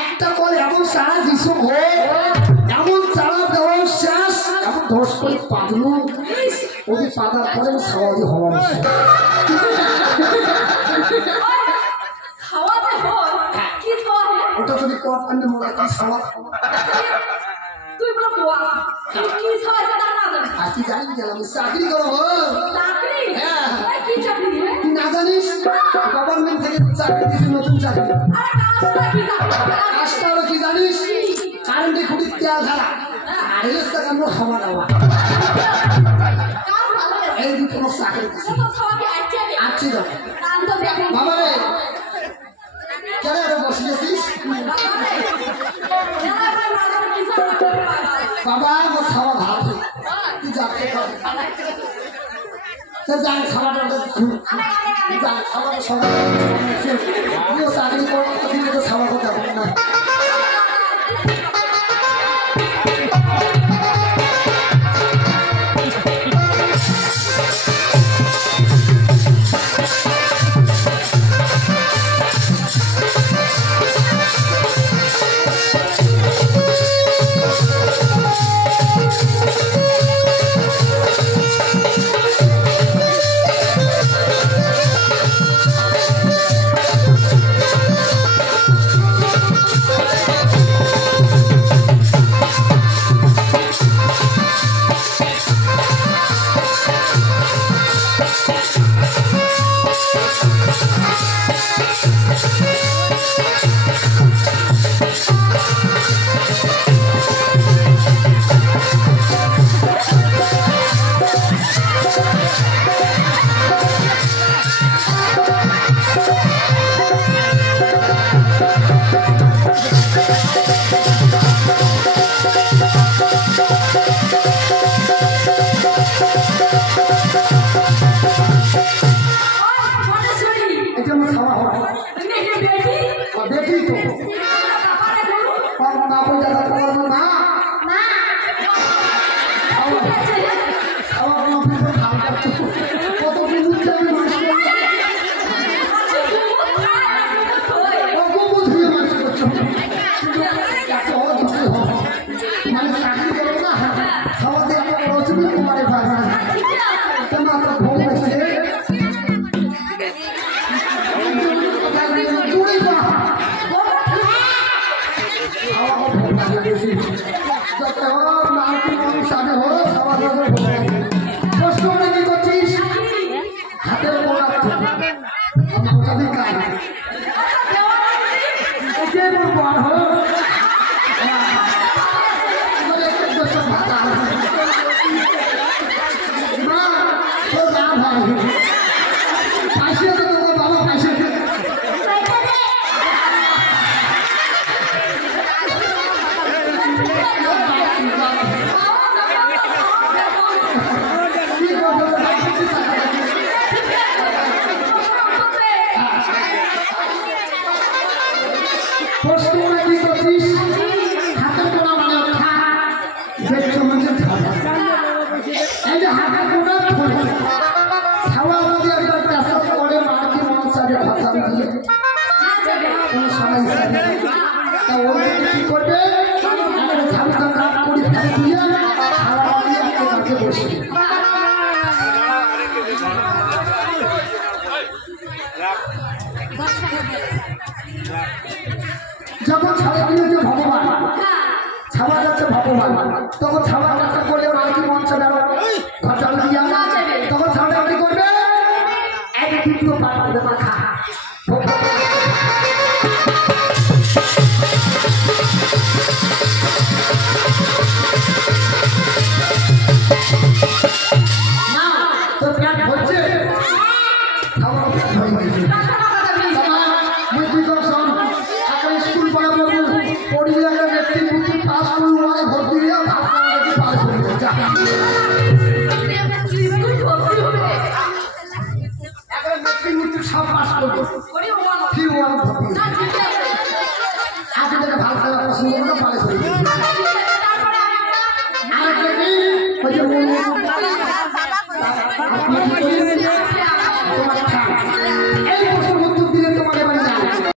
একটা কল এমন সারা দিছো গো, এমন চারা দেওয়ার শেষ, এমন ধস করে পাতলো, ওই পাতার পরে সাওয়াদি হওয়া ওটা যদি কপ আনতে মনে হয় সাওয়া তুই বলো কোয়া কি সাওয়া জানা না জানি আজকে জানি গেলাম চাকরি করো চাকরি হ্যাঁ কি চাকরি রে তুই না জানিস গভর্নমেন্ট থেকে চাকরি দিয়েছে নতুন চাকরি আরে কাজটা কি কাজটা হলো কি জানিস কারেন্টে খুঁটি তেল ঢালা আর এসে কেন খাওয়া দাওয়া কাজ ভালো আছে এই দুটো চাকরি দিয়েছে তো সাওয়া কি আছে আচ্ছা দাও কান তো দেখেন বাবা রে কেন এত বসিয়েছিস বাবা আমার খাওয়া ভাত তুই যাতে যান খাওয়াটা যান খাওয়াটা সবাই তুইও চাকরি করো দিলে তো খাওয়া কথা না যখন ছাড়া দিয়েছে ভগবান ছাওয়া যাচ্ছে ভগবান তখন ছাওয়া যাচ্ছে করে মাইকি মঞ্চ বেরো ঘটল দিয়া তখন ছাওয়া কি করবে এক দ্বিতীয় পার করে মাথা না তো প্যাট হচ্ছে ছাওয়া হয়েছে সব পাস করবো